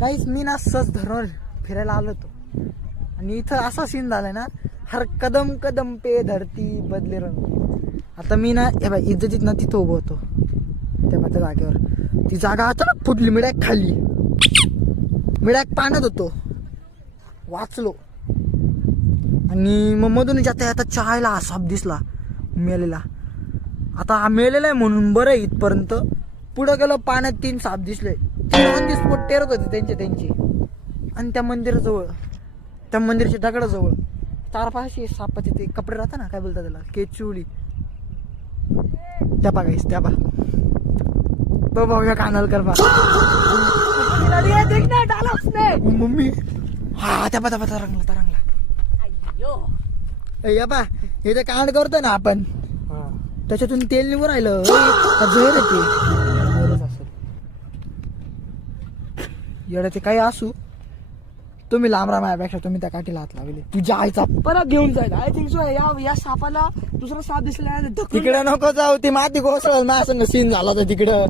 काहीच मी ना सहज धरण फिरायला आलो होतो आणि इथं असा सीन झालाय ना, हर कदम कदम पे धरती बदले रंग. आता मी ना हे बाय इज्जतीत ना तिथं उभं होतो त्या जागेवर. ती जागा अचानक फुटली, मी डायरेक्ट खाली, मी डायरेक्ट पाण्यात होतो, वाचलो. आणि मग मधून जाता येता चहायला हा साप दिसला मेलेला. आता हा मेलेला आहे म्हणून बरं आहे इथपर्यंत. पुढं गेलो पाण्यात 3 साप दिसले, ऑन दी स्पॉट टेरत होते त्यांचे. आणि त्या मंदिराजवळ, त्या मंदिराच्या दगडाजवळ 4-5 सापाचे ते कपडे राहतात ना, काय बोलतात त्याला, केचुली. त्या बघायच, त्या बघ तो बघा कानाल कर बा मम्मी. हा त्या बा तरंगला. या बा हे ते कांड करतो ना आपण, त्याच्यातून तेल निघून राहिलं. जहर येते येडं, ते काही असू. तुम्ही लांब राहा माझ्यापेक्षा, तुम्ही त्या काठीला हात लावले. तुझ्या आईचा परत घेऊन जाईल. आय थिंक सो या सापाला दुसरा साप दिसला. तिकडे नको जाऊ, ती माती कोसळल. माझ्या संग सीन झाला होता तिकडं.